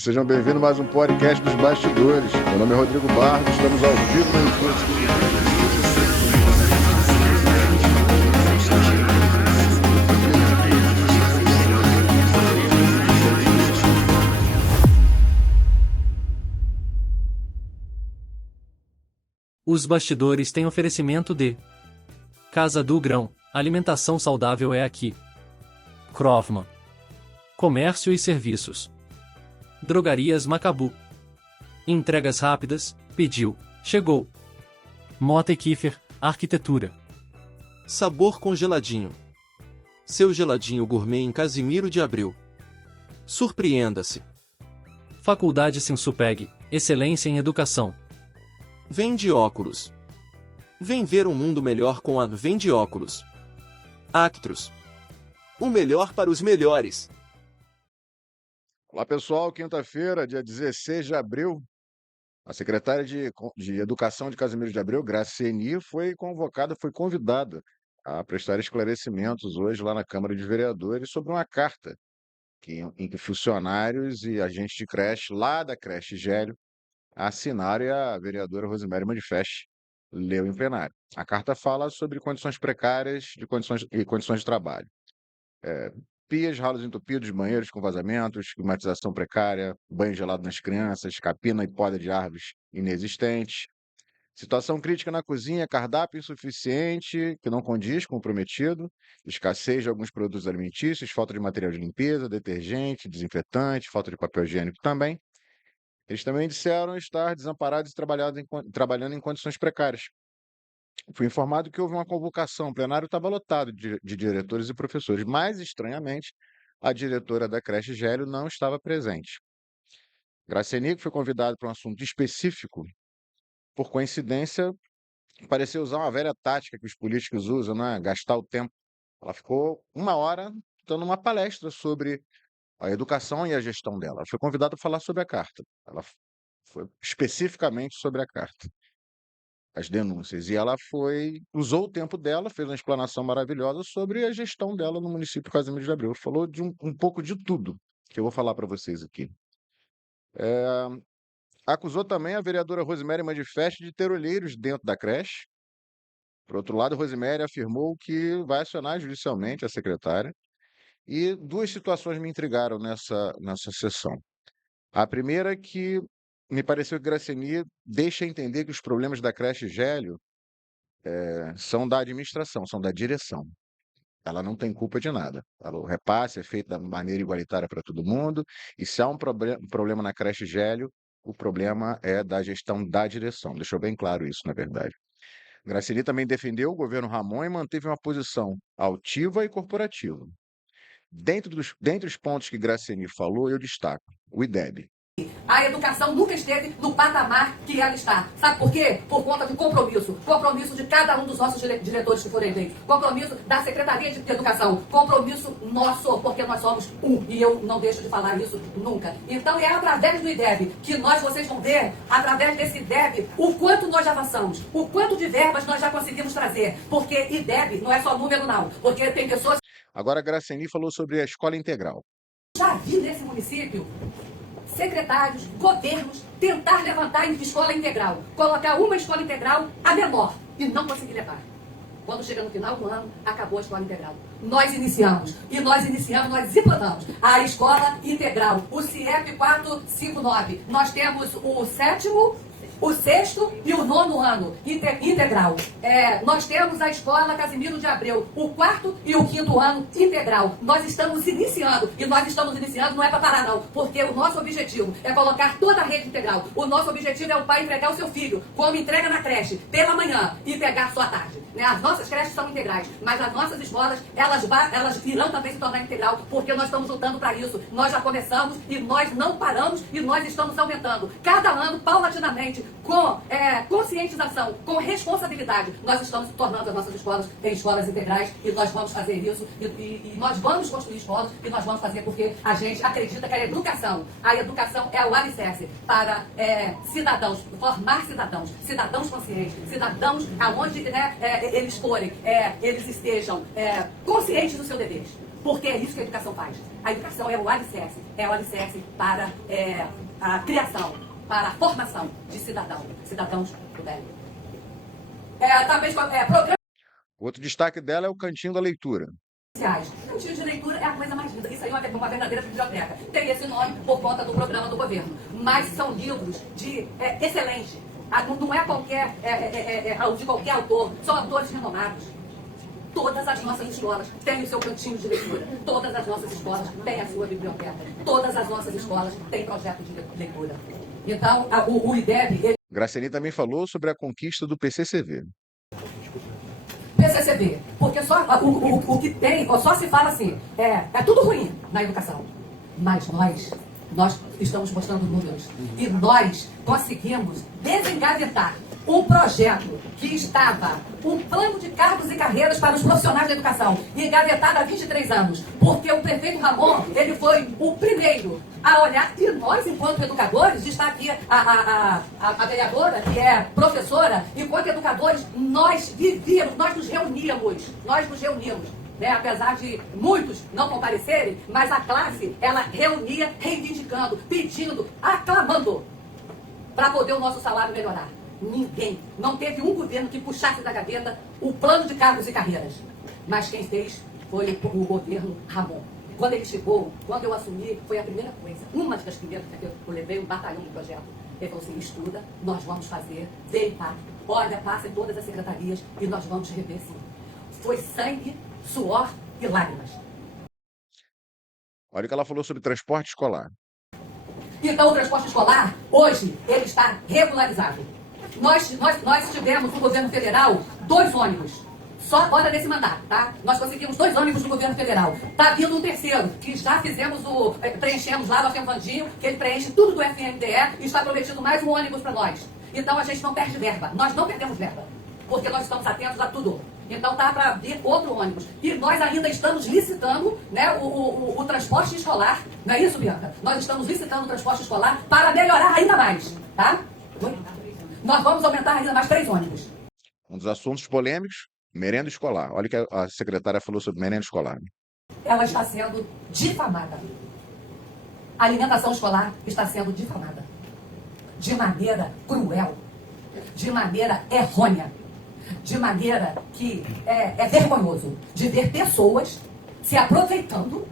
Sejam bem-vindos a mais um podcast dos bastidores. Meu nome é Rodrigo Barros, estamos ao vivo no YouTube. Os bastidores têm oferecimento de Casa do Grão, alimentação saudável é aqui. Crofman. Comércio e serviços. Drogarias Macabu. Entregas rápidas, pediu, chegou. Mota e Kiefer, arquitetura. Sabor congeladinho. Seu geladinho gourmet em Casimiro de Abreu. Surpreenda-se. Faculdade Sinsupeg, excelência em educação. Vende óculos. Vem ver um mundo melhor com a Vende Óculos. Actros. O melhor para os melhores. Olá, pessoal. Quinta-feira, dia 16 de abril, a secretária de Educação de Casimiro de Abreu, Gracieni, foi convidada a prestar esclarecimentos hoje lá na Câmara de Vereadores sobre uma carta em que funcionários e agentes de creche, lá da creche Gélio, assinaram e a vereadora Rosemary Manifesti leu em plenário. A carta fala sobre condições precárias e condições de trabalho. Pias, ralos entupidos, banheiros com vazamentos, climatização precária, banho gelado nas crianças, capina e poda de árvores inexistentes. Situação crítica na cozinha, cardápio insuficiente, que não condiz com o prometido, escassez de alguns produtos alimentícios, falta de material de limpeza, detergente, desinfetante, falta de papel higiênico também. Eles também disseram estar desamparados e trabalhando em condições precárias. Fui informado que houve uma convocação, o plenário estava lotado de diretores e professores, mas, estranhamente, a diretora da creche Gélio não estava presente. Gracieni, que foi convidado para um assunto específico, por coincidência, pareceu usar uma velha tática que os políticos usam, né? Gastar o tempo. Ela ficou 1 hora dando uma palestra sobre a educação e a gestão dela. Ela foi convidada a falar sobre a carta. Ela foi especificamente sobre a carta, as denúncias. E ela usou o tempo dela, fez uma explanação maravilhosa sobre a gestão dela no município de Casimiro de Abreu. Falou de um pouco de tudo, que eu vou falar para vocês aqui. Acusou também a vereadora Rosemary Manifesti de ter olheiros dentro da creche. Por outro lado, Rosemary afirmou que vai acionar judicialmente a secretária. E duas situações me intrigaram nessa sessão. A primeira é que me pareceu que Gracieni deixa entender que os problemas da creche Gélio são da administração, são da direção. Ela não tem culpa de nada. O repasse é feito da maneira igualitária para todo mundo, e se há um problema na creche Gélio, o problema é da gestão da direção. Deixou bem claro isso, na verdade. Gracieni também defendeu o governo Ramon e manteve uma posição altiva e corporativa. Dentre os pontos que Gracieni falou, eu destaco o IDEB. A educação nunca esteve no patamar que ela está. Sabe por quê? Por conta do compromisso. Compromisso de cada um dos nossos diretores que forem eleitos. Compromisso da Secretaria de Educação. Compromisso nosso, porque nós somos um. E eu não deixo de falar isso nunca. Então é através do IDEB que vocês vão ver, através desse IDEB, o quanto nós já avançamos. O quanto de verbas nós já conseguimos trazer. Porque IDEB não é só número, não. Porque tem pessoas... Agora, a Gracieni falou sobre a escola integral. Já vi nesse município secretários, governos, tentar levantar em escola integral, colocar uma escola integral a menor e não conseguir levar. Quando chega no final do ano, acabou a escola integral. Nós iniciamos nós implantamos a escola integral, o CIEP 459. Nós temos o 7º, o 6º e o 9º ano integral. Nós temos a escola Casimiro de Abreu, o 4º e o 5º ano integral. Nós estamos iniciando, e nós estamos iniciando não é para parar não, porque o nosso objetivo é colocar toda a rede integral. O nosso objetivo é o pai entregar o seu filho, como entrega na creche, pela manhã e pegar só à tarde. As nossas creches são integrais, mas as nossas escolas, elas irão também se tornar integral, porque nós estamos lutando para isso. Nós já começamos e nós não paramos e nós estamos aumentando. Cada ano, paulatinamente, com conscientização, com responsabilidade, nós estamos tornando as nossas escolas em escolas integrais e nós vamos fazer isso e nós vamos construir escolas e nós vamos fazer porque a gente acredita que a educação é o alicerce para cidadãos, formar cidadãos conscientes, cidadãos aonde eles forem, eles estejam conscientes do seu dever. Porque é isso que a educação faz. A educação é o alicerce para a criação, para a formação de cidadãos do bem. Talvez programas Outro destaque dela é o Cantinho da Leitura. sociais. Cantinho de leitura é a coisa mais linda. Isso aí é uma verdadeira biblioteca. Tem esse nome por conta do programa do governo. Mas são livros de excelente. Não é qualquer de qualquer autor. São autores renomados. Todas as nossas escolas têm o seu cantinho de leitura. Todas as nossas escolas têm a sua biblioteca. Todas as nossas escolas têm projeto de leitura. Então, o IDEB... Graciane também falou sobre a conquista do PCCV. PCCB, porque só o que tem, só se fala assim, é tudo ruim na educação. Mas nós estamos mostrando números. E nós conseguimos desengavetar um projeto que estava, um plano de cargos e carreiras para os profissionais da educação, engavetado há 23 anos. Porque o prefeito Ramon, ele foi o primeiro a olhar, e nós, enquanto educadores, está aqui a vereadora, que é professora, enquanto educadores, nós vivíamos, nós nos reuníamos. Né, apesar de muitos não comparecerem, mas a classe, ela reunia, reivindicando, pedindo, aclamando, para poder o nosso salário melhorar. Ninguém, não teve um governo que puxasse da gaveta o plano de cargos e carreiras. Mas quem fez foi o governo Ramon. Quando ele chegou, quando eu assumi, foi a primeira coisa, uma das primeiras que eu levei um batalhão de projeto. Ele falou assim, estuda, nós vamos fazer, vem, pá, olha, passa em todas as secretarias e nós vamos rever sim. Foi sangue, suor e lágrimas. Olha o que ela falou sobre transporte escolar. Então, o transporte escolar, hoje, ele está regularizado. Nós tivemos no governo federal 2 ônibus. Só agora nesse mandato, tá? Nós conseguimos 2 ônibus do governo federal. Tá vindo um terceiro, que já fizemos preenchemos lá no Afemvandinho, que ele preenche tudo do FNDE e está prometido mais um ônibus para nós. Então a gente não perde verba. Nós não perdemos verba, porque nós estamos atentos a tudo. Então tá para vir outro ônibus. E nós ainda estamos licitando, né, o transporte escolar. Não é isso, Bianca? Nós estamos licitando o transporte escolar para melhorar ainda mais, tá? Nós vamos aumentar ainda mais 3 ônibus. Um dos assuntos polêmicos, merenda escolar. Olha o que a secretária falou sobre merenda escolar. Ela está sendo difamada. A alimentação escolar está sendo difamada. De maneira cruel. De maneira errônea. De maneira que é vergonhoso de ver pessoas se aproveitando.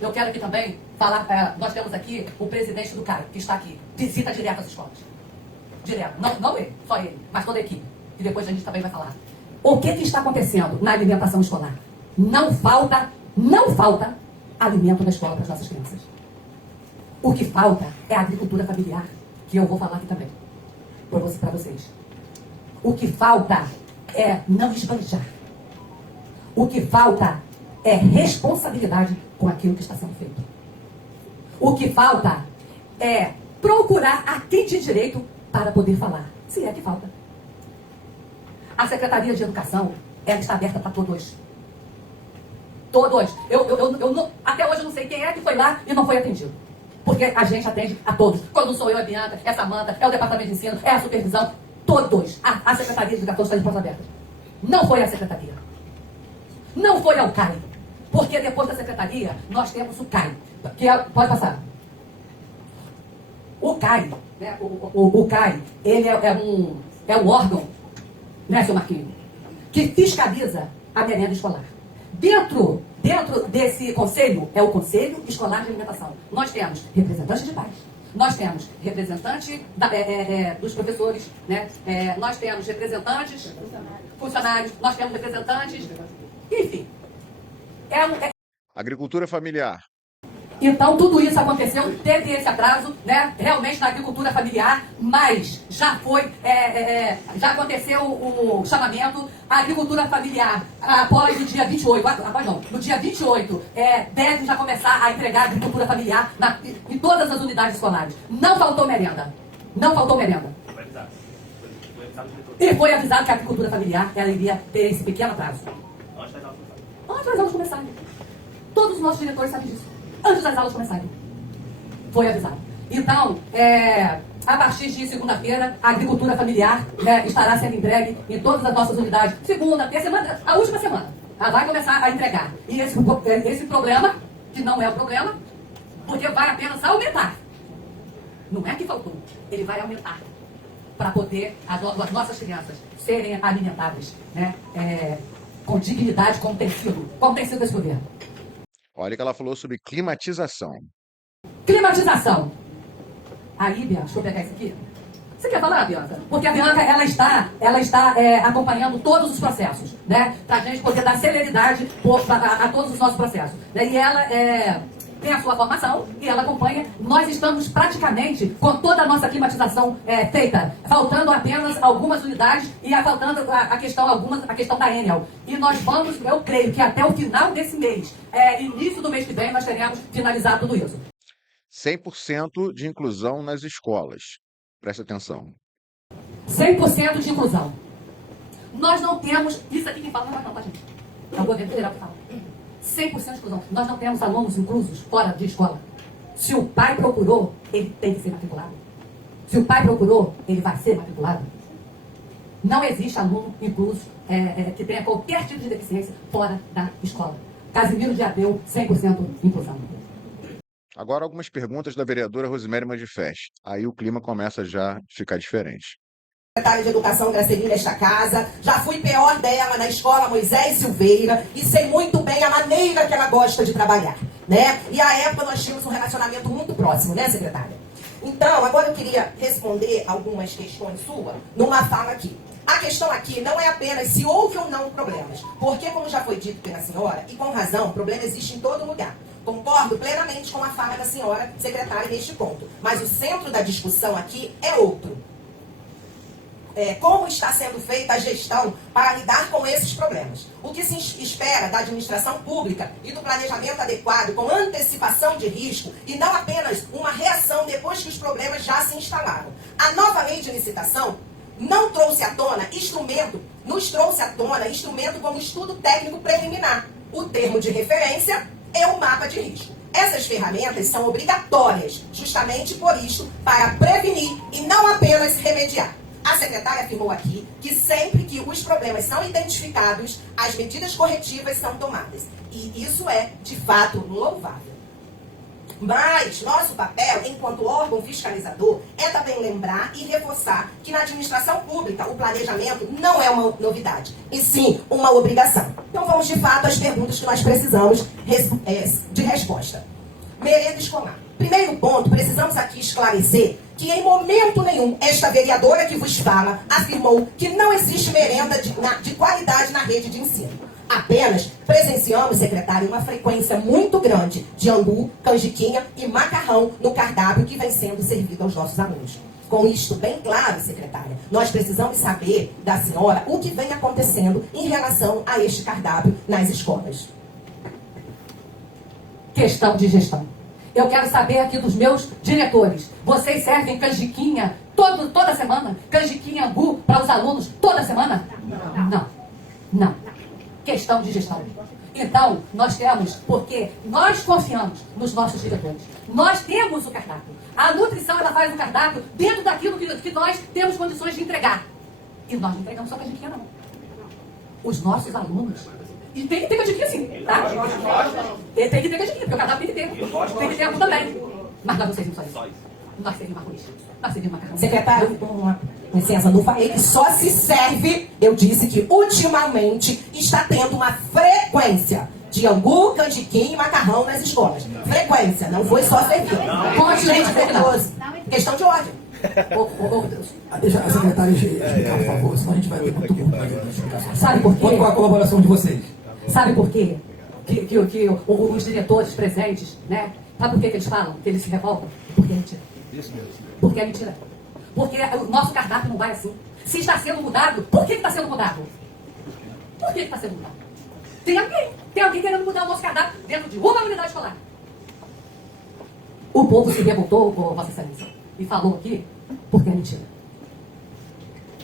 Eu quero aqui também falar, nós temos aqui o presidente do CAI, que está aqui, visita direto às escolas. Direto, não ele, só ele, mas toda a equipe. E depois a gente também vai falar. O que está acontecendo na alimentação escolar? Não falta alimento na escola para as nossas crianças. O que falta é a agricultura familiar, que eu vou falar aqui também, para vocês. O que falta é não esbanjar. O que falta é responsabilidade com aquilo que está sendo feito. O que falta é procurar a quem tem direito para poder falar. Se é que falta. A Secretaria de Educação, ela está aberta para todos. Todos. Eu até hoje eu não sei quem é que foi lá e não foi atendido. Porque a gente atende a todos. Quando sou eu, a Bianca, é a Samanta, é o Departamento de Ensino, é a Supervisão. Todos. A Secretaria de Educação está de portas abertas. Não foi a Secretaria. Não foi ao CAI. Porque depois da Secretaria, nós temos o CAI. Pode passar. O CAI, né, o CAI, ele é um órgão, né, seu Marquinhos, que fiscaliza a merenda escolar. Dentro desse conselho, é o Conselho Escolar de Alimentação. Nós temos representantes de pais, nós temos representante dos professores, né, nós temos representantes, funcionários, nós temos representantes, enfim. Agricultura familiar. Então, tudo isso aconteceu, teve esse atraso, né, realmente na agricultura familiar, mas já já aconteceu o chamamento. A agricultura familiar, após o dia 28, no dia 28, deve já começar a entregar a agricultura familiar em todas as unidades escolares. Não faltou merenda. Não faltou merenda. E foi avisado que a agricultura familiar, ela iria ter esse pequeno atraso. Antes das aulas começarem. Todos os nossos diretores sabem disso. Antes das aulas começarem. Foi avisado. Então, a partir de segunda-feira, a agricultura familiar, né, estará sendo entregue em todas as nossas unidades. Segunda, terça, semana, a última semana. Ela vai começar a entregar. E esse problema, que não é o problema, porque vai apenas aumentar. Não é que faltou, ele vai aumentar. Para poder as nossas crianças serem alimentadas, né, com dignidade, como tem sido esse governo. Olha que ela falou sobre climatização. Climatização. Aí, Bianca, deixa eu pegar isso aqui. Você quer falar, Bianca? Porque a Bianca, ela está acompanhando todos os processos, né? Para a gente poder dar celeridade a todos os nossos processos. E ela tem a sua formação e ela acompanha. Nós estamos praticamente com toda a nossa climatização feita, faltando apenas algumas unidades e faltando a questão da Enel. E nós vamos, eu creio que até o final desse mês, início do mês que vem, nós teremos finalizado tudo isso. 100% de inclusão nas escolas. Presta atenção. 100% de inclusão. Nós não temos... Isso aqui quem fala não é não, tá, gente? É o governo federal que fala. 100% de inclusão. Nós não temos alunos inclusos fora de escola. Se o pai procurou, ele tem que ser matriculado. Se o pai procurou, ele vai ser matriculado. Não existe aluno incluso que tenha qualquer tipo de deficiência fora da escola. Casimiro de Abreu, 100% inclusão. Agora algumas perguntas da vereadora Rosemary Mandifest. Aí o clima começa já a ficar diferente. Secretária de Educação Gracelina desta casa, já fui pior dela na escola Moisés Silveira e sei muito bem a maneira que ela gosta de trabalhar, né? E à época nós tínhamos um relacionamento muito próximo, né, secretária? Então, agora eu queria responder algumas questões suas numa fala aqui. A questão aqui não é apenas se houve ou não problemas, porque, como já foi dito pela senhora, e com razão, problema existe em todo lugar. Concordo plenamente com a fala da senhora secretária neste ponto, mas o centro da discussão aqui é outro. Como está sendo feita a gestão para lidar com esses problemas. O que se espera da administração pública e do planejamento adequado com antecipação de risco e não apenas uma reação depois que os problemas já se instalaram. A nova lei de licitação não trouxe à tona nos trouxe à tona instrumento como estudo técnico preliminar, o termo de referência e o mapa de risco. Essas ferramentas são obrigatórias, justamente por isso, para prevenir e não apenas remediar. A secretária afirmou aqui que sempre que os problemas são identificados, as medidas corretivas são tomadas. E isso é, de fato, louvável. Mas nosso papel, enquanto órgão fiscalizador, é também lembrar e reforçar que na administração pública o planejamento não é uma novidade, e sim uma obrigação. Então vamos, de fato, às perguntas que nós precisamos de resposta. Merenda escolar. Primeiro ponto, precisamos aqui esclarecer que em momento nenhum esta vereadora que vos fala afirmou que não existe merenda de qualidade na rede de ensino. Apenas presenciamos, secretário, uma frequência muito grande de angu, canjiquinha e macarrão no cardápio que vem sendo servido aos nossos alunos. Com isto bem claro, secretária, nós precisamos saber da senhora o que vem acontecendo em relação a este cardápio nas escolas. Questão de gestão. Eu quero saber aqui dos meus diretores. Vocês servem canjiquinha toda semana? Canjiquinha angu para os alunos toda semana? Não. Questão de gestão. Então, nós temos, porque nós confiamos nos nossos diretores. Nós temos o cardápio. A nutrição, ela faz o cardápio dentro daquilo que nós temos condições de entregar. E nós não entregamos só canjiquinha, não. Os nossos alunos... E tem que ter canjiquinha sim, tá? Tem que ter canjiquinha, porque o cardápio tem que ter. Tem que ter angu também. Mas nós não servimos só isso. Nós servimos arroz. Nós servimos macarrão. Secretário, uma licença, não falei que só se serve, eu disse que ultimamente está tendo uma frequência de angu, canjiquinha e macarrão nas escolas. Frequência, não foi só servir. Gente, perigoso. Questão de ordem. Deixa a secretária explicar, por favor, senão a gente vai ter muito tempo para a explicação. Sabe por quê? Conto com a colaboração de vocês. Sabe por quê? Que os diretores presentes, né? Sabe por que eles falam? Que eles se revoltam? Porque é mentira. Isso mesmo. Porque é mentira. Porque o nosso cardápio não vai assim. Se está sendo mudado, por que está sendo mudado? Por que está sendo mudado? Tem alguém querendo mudar o nosso cardápio dentro de uma unidade escolar. O povo se revoltou, Vossa Excelência, e falou aqui porque é mentira.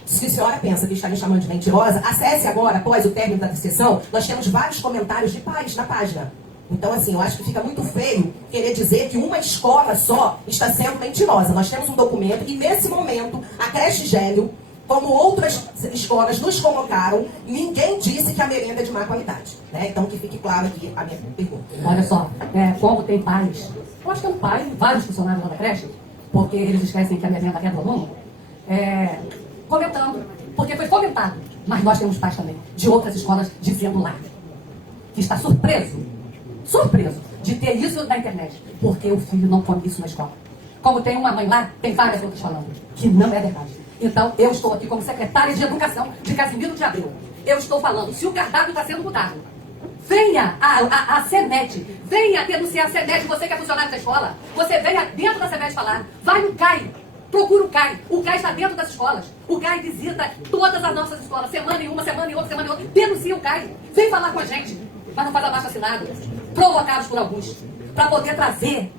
Se a senhora pensa que está me chamando de mentirosa, acesse agora, após o término da sessão, nós temos vários comentários de pais na página. Então, assim, eu acho que fica muito feio querer dizer que uma escola só está sendo mentirosa. Nós temos um documento e, nesse momento, a creche Gênio como outras escolas nos colocaram, ninguém disse que a merenda é de má qualidade. Né? Então, que fique claro aqui a minha pergunta. Olha só, como tem pais, eu acho que é um pai, vários funcionários lá da creche, porque eles esquecem que a merenda é do aluno, comentando, porque foi fomentado, mas nós temos pais também, de outras escolas, dizendo lá, que está surpreso de ter isso na internet, porque o filho não come isso na escola. Como tem uma mãe lá, tem várias outras falando, que não é verdade. Então, eu estou aqui como secretária de Educação de Casimiro de Abreu. Eu estou falando, se o cardápio está sendo mudado, venha a CENET, venha denunciar a CENET, você que é funcionário da escola, você venha dentro da CENET falar, vai no CAI, procura o CAI está dentro das escolas, o CAI visita todas as nossas escolas, semana em uma, semana em outra, semana em outra, denuncia o CAI, vem falar com a gente, mas não faz abaixo assinado, provocados por alguns, para poder trazer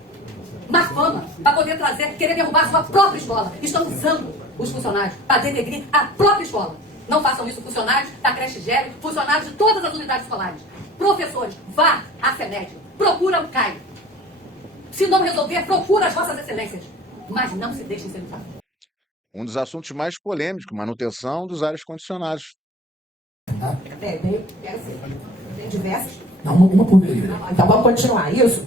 má fama, para poder querer derrubar a sua própria escola. Estão usando os funcionários para denegrir a própria escola. Não façam isso, funcionários da creche Gério, funcionários de todas as unidades escolares. Professores, vá à CENET, procura o CAI. Se não resolver, procura as vossas excelências. Mas não se deixem ser usados. Um dos assuntos mais polêmicos, manutenção dos ares condicionados. Tem diversas. Não, uma por vez. Então vamos continuar. Isso,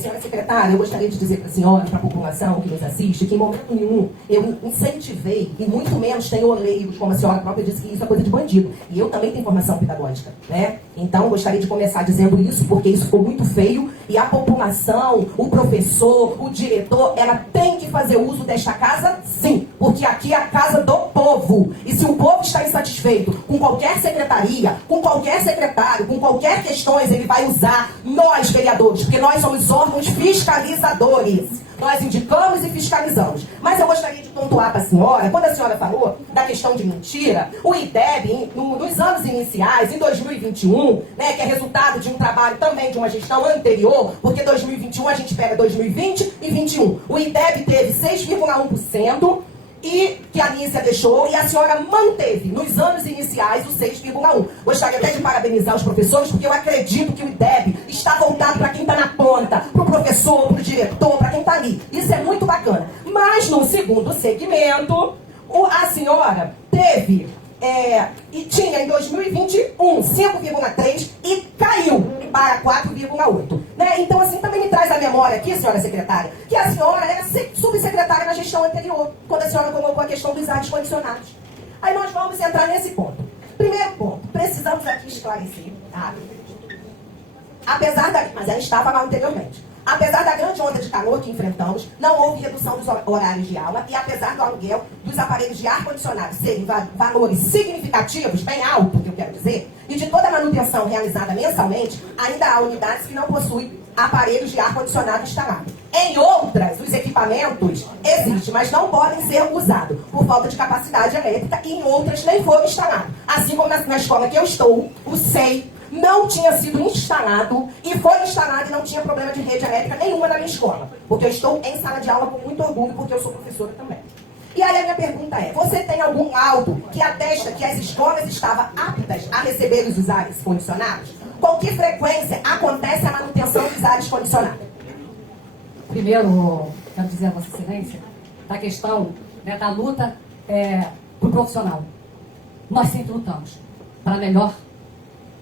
senhora secretária, eu gostaria de dizer para a senhora, para a população que nos assiste, que em momento nenhum eu incentivei, e muito menos tenho oleiros, como a senhora própria disse que isso é coisa de bandido. E eu também tenho formação pedagógica, né? Então gostaria de começar dizendo isso, porque isso ficou muito feio, e a população, o professor, o diretor, ela tem que fazer uso desta casa, sim, porque aqui é a casa do povo. E se o povo está insatisfeito com qualquer secretaria, com qualquer secretário, com qualquer questões, ele vai usar nós, vereadores, porque nós somos órgãos fiscalizadores. Nós indicamos e fiscalizamos. Mas eu gostaria de pontuar para a senhora, quando a senhora falou da questão de mentira, o IDEB, nos anos iniciais, em 2021, né, que é resultado de um trabalho também de uma gestão anterior, porque 2021 a gente pega 2020 e 2021. O IDEB teve 6,1%, e que a Nícia deixou, e a senhora manteve, nos anos iniciais, o 6,1%. Gostaria até de parabenizar os professores, porque eu acredito que o IDEB está voltado para quem está na ponta, para o professor, para o diretor, para quem está ali. Isso é muito bacana. Mas, no segundo segmento, a senhora teve, e tinha em 2021, 5,3% e caiu para 4,8%. Né? Então, assim, também me traz a memória aqui, senhora secretária, que a senhora era subsecretária na gestão anterior, quando a senhora colocou a questão dos ares condicionados. Aí nós vamos entrar nesse ponto. Primeiro ponto, precisamos aqui esclarecer, mas ela estava lá anteriormente. Apesar da grande onda de calor que enfrentamos, não houve redução dos horários de aula e apesar do aluguel dos aparelhos de ar-condicionado serem valores significativos, bem alto, que eu quero dizer, e de toda a manutenção realizada mensalmente, ainda há unidades que não possuem aparelhos de ar-condicionado instalado. Em outras, os equipamentos existem, mas não podem ser usados por falta de capacidade elétrica e em outras nem foram instalados. Assim como na escola que eu estou, o SEI, não tinha sido instalado e foi instalado e não tinha problema de rede elétrica nenhuma na minha escola. Porque eu estou em sala de aula com muito orgulho, porque eu sou professora também. E aí a minha pergunta é, você tem algum laudo que atesta que as escolas estavam aptas a receber os ares condicionados? Com que frequência acontece a manutenção dos ares condicionados? Primeiro, quero dizer a Vossa Excelência, da questão, né, da luta para o profissional. Nós sempre lutamos para melhor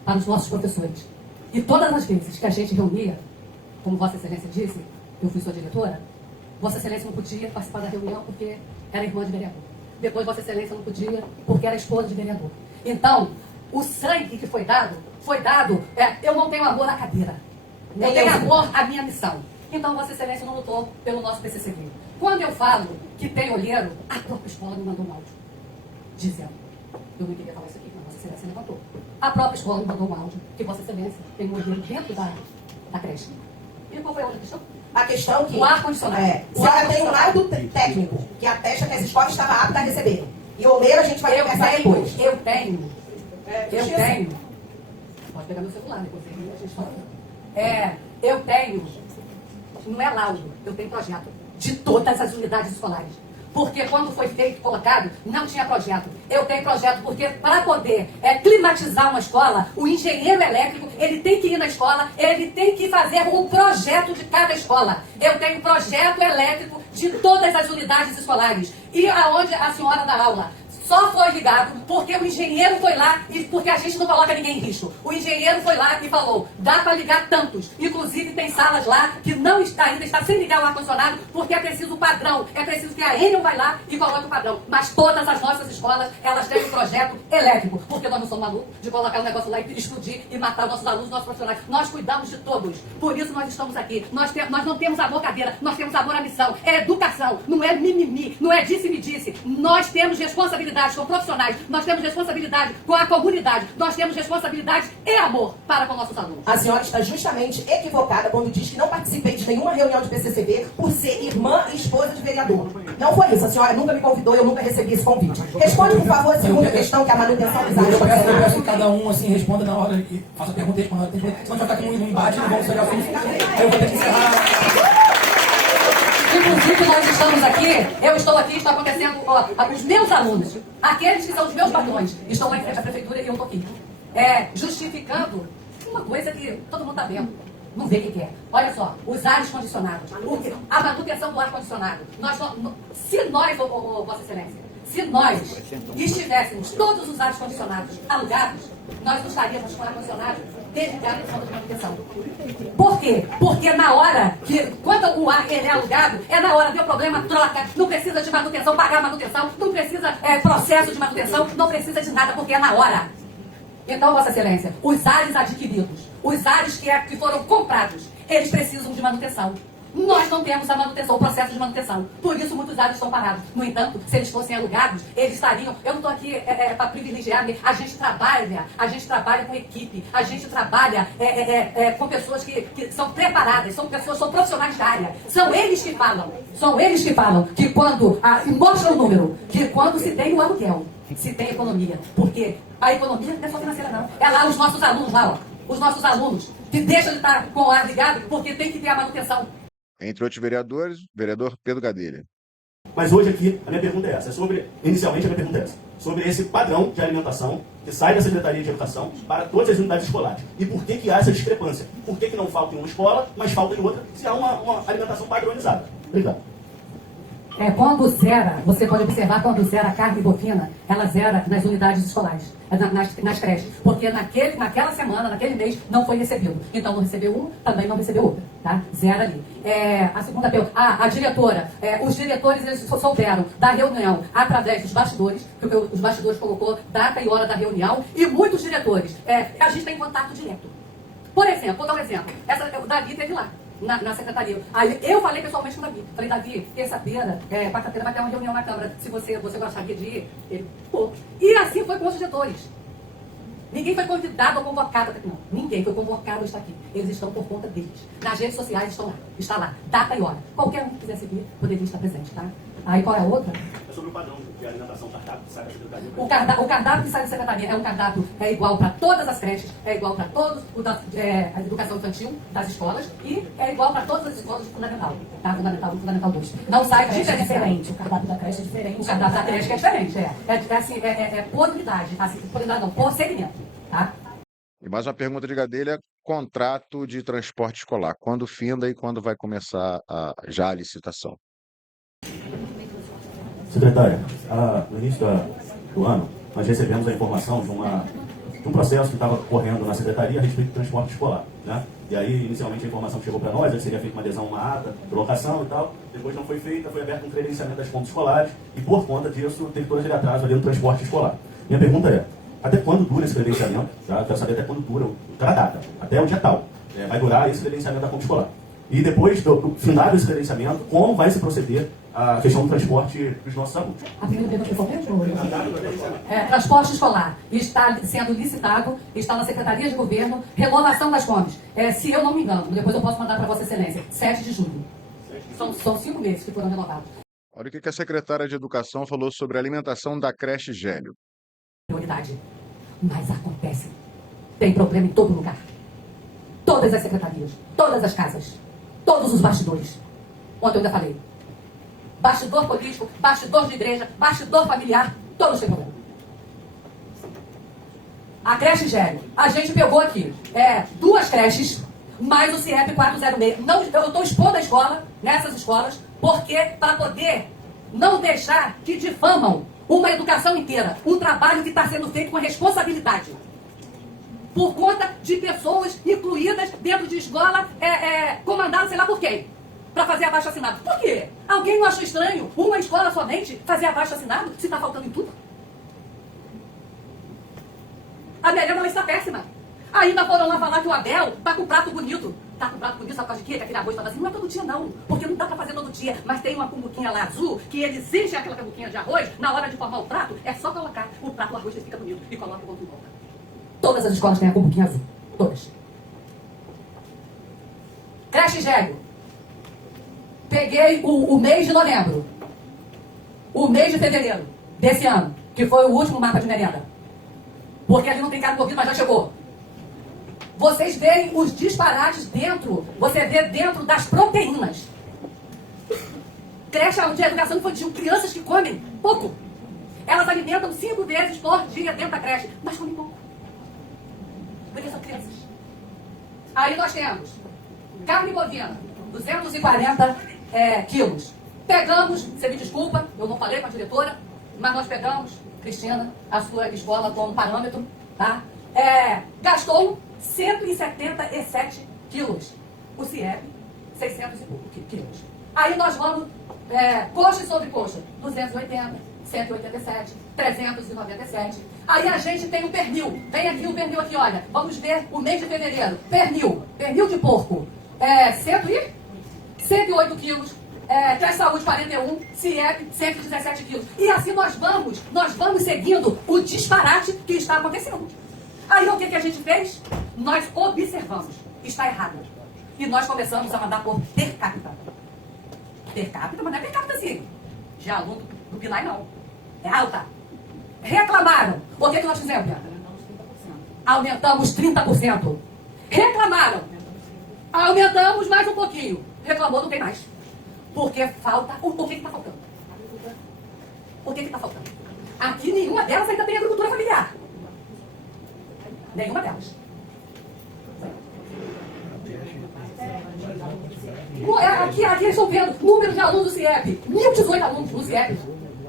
para os nossos professores. E todas as vezes que a gente reunia, como Vossa Excelência disse, eu fui sua diretora, Vossa Excelência não podia participar da reunião porque era irmã de vereador. Depois Vossa Excelência não podia porque era esposa de vereador. Então, o sangue que foi dado, eu não tenho amor à cadeira. Eu tenho amor à minha missão. Então Vossa Excelência não lutou pelo nosso PCCB. Quando eu falo que tem olheiro, a própria escola me mandou um áudio dizendo, eu não queria falar isso aqui, mas Vossa Excelência levantou. A própria escola me mandou um áudio que Vossa Excelência tem um olheiro dentro da creche. E qual foi a outra questão? A questão que... O ar-condicionado. A senhora tem um laudo técnico que atesta que as escolas estavam aptas a receber. E o olheiro a gente vai conversar depois. Eu tenho. Pode pegar meu celular, depois a gente fala. Eu tenho. Não é laudo, eu tenho projeto de todas as unidades escolares. Porque quando foi feito, colocado, não tinha projeto. Eu tenho projeto porque para poder climatizar uma escola, o engenheiro elétrico, ele tem que ir na escola, ele tem que fazer um projeto de cada escola. Eu tenho projeto elétrico de todas as unidades escolares. E aonde a senhora dá aula? só foi ligado porque o engenheiro foi lá e porque a gente não coloca ninguém em risco. O engenheiro foi lá e falou, dá para ligar tantos. Inclusive tem salas lá que não está, ainda está sem ligar o ar-condicionado porque é preciso o padrão. É preciso que a Enel vai lá e coloque o padrão. Mas todas as nossas escolas, elas têm um projeto elétrico. Porque nós não somos malucos de colocar um negócio lá e explodir e matar nossos alunos, nossos profissionais. Nós cuidamos de todos. Por isso nós estamos aqui. Nós não temos amor cadeira, nós temos amor à missão. É educação, não é mimimi, não é disse-me-disse. Nós temos responsabilidade com profissionais, nós temos responsabilidade com a comunidade, nós temos responsabilidade e amor para com nossos alunos. A senhora está justamente equivocada quando diz que não participei de nenhuma reunião de PCCB por ser irmã e esposa de vereador. Não foi isso, a senhora nunca me convidou, eu nunca recebi esse convite. Responde, por favor, a segunda questão, que é a manutenção dos áreas. Eu peço que cada um assim, responda na hora e faça a pergunta e responda. Senão a gente vai ficar aqui no embate e não vamos chegar ao fim. Eu vou ter que encerrar. Inclusive, nós estamos aqui, eu estou aqui, está acontecendo, os meus alunos, aqueles que são os meus patrões, estão lá em frente à prefeitura e eu estou aqui. Justificando uma coisa que todo mundo está vendo. Não vê o que é. Olha só, os ares condicionados, a manutenção do ar-condicionado. Se nós, Vossa Excelência, se nós estivéssemos todos os ares condicionados alugados, nós não estaríamos com o ar-condicionado desligado em fundo de manutenção. Por quê? Porque na hora que, quando o ar ele é alugado, é na hora, deu problema, troca, não precisa de manutenção, pagar manutenção, não precisa processo de manutenção, não precisa de nada, porque é na hora. Então, Vossa Excelência, os ares adquiridos, os ares que foram comprados, eles precisam de manutenção. Nós não temos a manutenção, o processo de manutenção. Por isso, muitos ares estão parados. No entanto, se eles fossem alugados, eles estariam... Eu não estou aqui para privilegiar, a gente trabalha com equipe, a gente trabalha com pessoas que são preparadas, são profissionais da área. São eles que falam que quando... e mostram o número, que quando se tem o aluguel, se tem economia. Porque a economia não é só financeira, não. É lá os nossos alunos, lá, ó. Os nossos alunos, que deixam de estar com o ar ligado porque tem que ter a manutenção. Entre outros vereadores, vereador Pedro Gadelha. Mas hoje aqui, a minha pergunta é essa. Inicialmente, a minha pergunta é essa. Sobre esse padrão de alimentação que sai da Secretaria de Educação para todas as unidades escolares. E por que há essa discrepância? Por que não falta em uma escola, mas falta em outra, se há uma alimentação padronizada? Obrigado. Quando zera, você pode observar quando zera a carne bovina, ela zera nas unidades escolares, nas creches. Porque naquela semana, naquele mês, não foi recebido. Então, não recebeu um, também não recebeu outro. Tá? Zera ali. A segunda pergunta, a diretora, os diretores eles souberam da reunião através dos bastidores, porque os bastidores colocou data e hora da reunião, e muitos diretores, a gente tem contato direto. Por exemplo, vou dar um exemplo. O Davi esteve lá. Na secretaria. Aí eu falei pessoalmente com o Davi. Falei, Davi, terça-feira, quarta-feira vai ter uma reunião na Câmara. Se você gostaria de ir, ele, pô. E assim foi com os diretores. Ninguém foi convidado ou convocado. Não, ninguém foi convocado a estar aqui. Eles estão por conta deles. Nas redes sociais estão lá. Está lá. Data e hora. Qualquer um que quisesse vir, poderia estar presente, tá? Aí qual é a outra? É sobre o padrão de alimentação cardápio que sai da Secretaria. O cardápio que sai da Secretaria é um cardápio igual para todas as creches, é igual para todos a educação infantil das escolas e é igual para todas as escolas de fundamental. Tá? Fundamental 2. Não sai diferente. O cardápio da creche é diferente. O cardápio da creche é diferente. Por unidade. Assim, por unidade não, por segmento. Tá? E mais uma pergunta de Gadelha, contrato de transporte escolar. Quando finda e quando vai começar já a licitação? Secretária, no início do ano, nós recebemos a informação de um processo que estava correndo na Secretaria a respeito do transporte escolar. Né? E aí, inicialmente, a informação que chegou para nós, seria feita uma adesão a uma ata de locação e tal, depois não foi feita, foi aberto um credenciamento das contas escolares, e por conta disso, teve todo aquele atraso ali no transporte escolar. Minha pergunta é, até quando dura esse credenciamento? Tá? Quero saber até quando dura, cada data, até o dia tal, vai durar esse credenciamento da conta escolar. E depois do finado esse credenciamento, como vai se proceder a questão do transporte dos nossos alunos? A primeira pergunta foi qual? Transporte escolar está sendo licitado, está na Secretaria de Governo, renovação das contas. Se eu não me engano, depois eu posso mandar para Vossa Excelência, 7 de julho. São 5 meses que foram renovados. Olha o que a secretária de Educação falou sobre a alimentação da creche Gélio. Prioridade. Mas acontece. Tem problema em todo lugar. Todas as secretarias, todas as casas, todos os bastidores. Ontem eu ainda falei. Bastidor político, bastidor de igreja, bastidor familiar, todos têm problema. A creche Gélio, a gente pegou aqui 2 creches, mais o CIEP 406. Não, eu estou expondo a escola, nessas escolas, porque para poder não deixar que difamam uma educação inteira, um trabalho que está sendo feito com responsabilidade. Por conta de pessoas incluídas dentro de escola, comandadas sei lá por quem, para fazer abaixo assinado. Por quê? Alguém não achou estranho uma escola somente fazer abaixo assinado se está faltando em tudo? A merenda ela está péssima. Ainda foram lá falar que o Abel tá com prato bonito. Tá com prato bonito, sabe por causa de quê? Que aquele arroz tá vazio. Não é todo dia, não. Porque não dá pra fazer todo dia. Mas tem uma cumbuquinha lá azul, que eles enchem aquela cumbuquinha de arroz. Na hora de formar o prato, é só colocar o prato, o arroz, ele fica bonito. E coloca o ponto em volta. Todas as escolas têm a cumbuquinha azul. Todas. Creche Gélio. Peguei o mês de novembro. O mês de fevereiro desse ano, que foi o último mapa de merenda. Porque ali não tem carne bovina, mas já chegou. Vocês veem os disparates dentro, você vê dentro das proteínas. Creche de educação infantil, crianças que comem pouco. Elas alimentam 5 vezes por dia dentro da creche, mas comem pouco. Porque são crianças. Aí nós temos carne bovina, 240 quilos. Pegamos, você me desculpa, eu não falei com a diretora, mas nós pegamos, Cristina, a sua escola como parâmetro, tá? Gastou 177 quilos. O CIEP, 600 e pouco quilos. Aí nós vamos, coxa sobre coxa, 280, 187, 397. Aí a gente tem o pernil. Vem aqui o pernil aqui, olha. Vamos ver o mês de fevereiro. Pernil de porco. 108 quilos. Traz Saúde 41, CIEP 117 quilos. E assim nós vamos seguindo o disparate que está acontecendo. Aí o que a gente fez? Nós observamos. Está errado. E nós começamos a mandar por per capita. Per capita, mas não é per capita assim. De aluno do PNAE não. É alta. Reclamaram. O que nós fizemos? Aumentamos 30%. Reclamaram. Aumentamos mais um pouquinho. Reclamou, não tem mais. Porque falta... O que está faltando? O que está faltando? Aqui nenhuma delas ainda tem agricultura familiar. Nenhuma delas. Aqui eles estão vendo número de alunos do CIEP. 1.018 alunos no CIEP.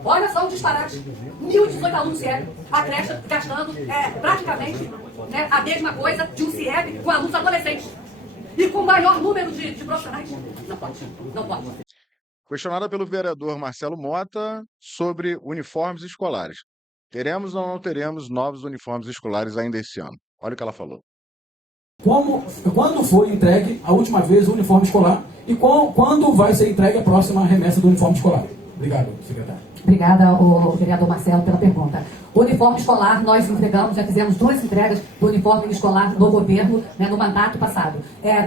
Olha só o disparate. 1.018 alunos do CIEP. A creche gastando praticamente a mesma coisa de um CIEP com alunos adolescentes. E com maior número de profissionais. Não pode. Não pode. Questionada pelo vereador Marcelo Mota sobre uniformes escolares. Teremos ou não teremos novos uniformes escolares ainda esse ano? Olha o que ela falou. Quando foi entregue a última vez o uniforme escolar e quando vai ser entregue a próxima remessa do uniforme escolar? Obrigado, secretário. Obrigada, ao vereador Marcelo, pela pergunta. O uniforme escolar, nós entregamos, já fizemos 2 entregas do uniforme escolar no governo, no mandato passado.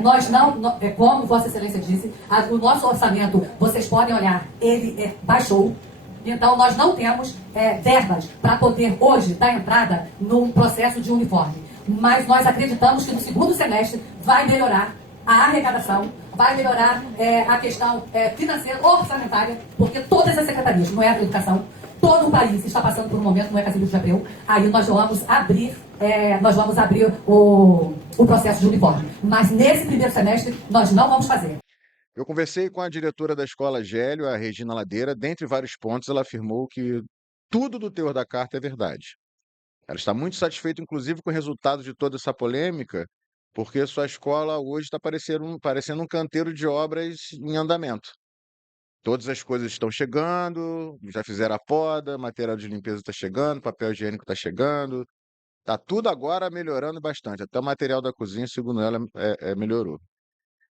Nós não, como Vossa Excelência disse, o nosso orçamento, vocês podem olhar, ele baixou. Então, nós não temos verbas para poder hoje dar entrada num processo de uniforme. Mas nós acreditamos que no segundo semestre vai melhorar a arrecadação, vai melhorar a questão financeira, orçamentária, porque todas as secretarias, não é a educação, todo o país está passando por um momento, não é Casimiro de Abreu, aí nós vamos abrir, o processo de uniforme. Mas nesse primeiro semestre, nós não vamos fazer. Eu conversei com a diretora da escola Gélio, a Regina Ladeira. Dentre vários pontos, ela afirmou que tudo do teor da carta é verdade. Ela está muito satisfeita, inclusive, com o resultado de toda essa polêmica, porque sua escola hoje está parecendo um canteiro de obras em andamento. Todas as coisas estão chegando, já fizeram a poda, material de limpeza está chegando, papel higiênico está chegando. Está tudo agora melhorando bastante. Até o material da cozinha, segundo ela, melhorou.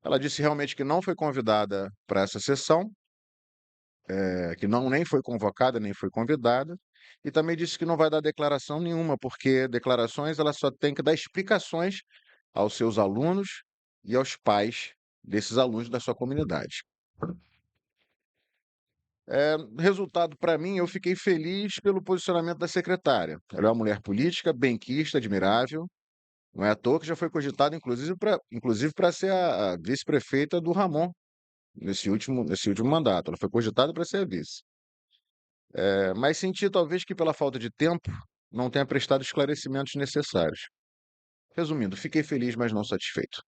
Ela disse realmente que não foi convidada para essa sessão, que nem foi convocada, nem foi convidada, e também disse que não vai dar declaração nenhuma, porque declarações ela só tem que dar explicações aos seus alunos e aos pais desses alunos da sua comunidade. Resultado para mim, eu fiquei feliz pelo posicionamento da secretária. Ela é uma mulher política, benquista, admirável. Não é à toa que já foi cogitada, inclusive para ser a vice-prefeita do Ramon, nesse último mandato. Ela foi cogitada para ser a vice. Mas senti talvez que pela falta de tempo não tenha prestado esclarecimentos necessários. Resumindo, fiquei feliz, mas não satisfeito.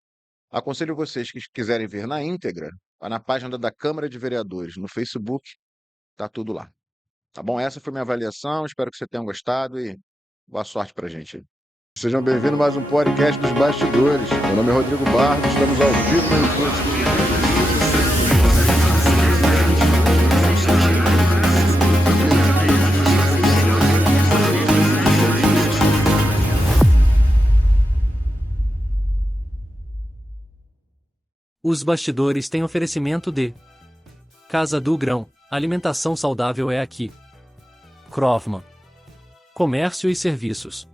Aconselho vocês que quiserem ver na íntegra, na página da Câmara de Vereadores no Facebook, está tudo lá. Tá bom? Essa foi minha avaliação, espero que você tenha gostado e boa sorte pra gente aí. Sejam bem-vindos a mais um podcast dos bastidores. Meu nome é Rodrigo Barros, estamos ao vivo no YouTube. Os bastidores têm oferecimento de Casa do Grão, alimentação saudável é aqui. Krofman. Comércio e serviços.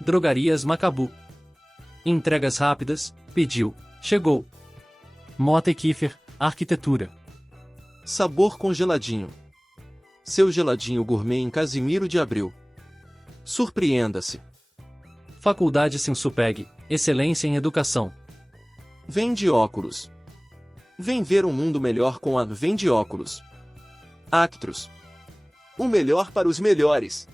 Drogarias Macabu. Entregas rápidas, pediu, chegou. Mota e Kiefer, arquitetura. Sabor congeladinho. Seu geladinho gourmet em Casimiro de Abreu. Surpreenda-se. Faculdade Sinsupeg, excelência em educação. Vende óculos. Vem ver um mundo melhor com a Vende Óculos. Actros. O melhor para os melhores.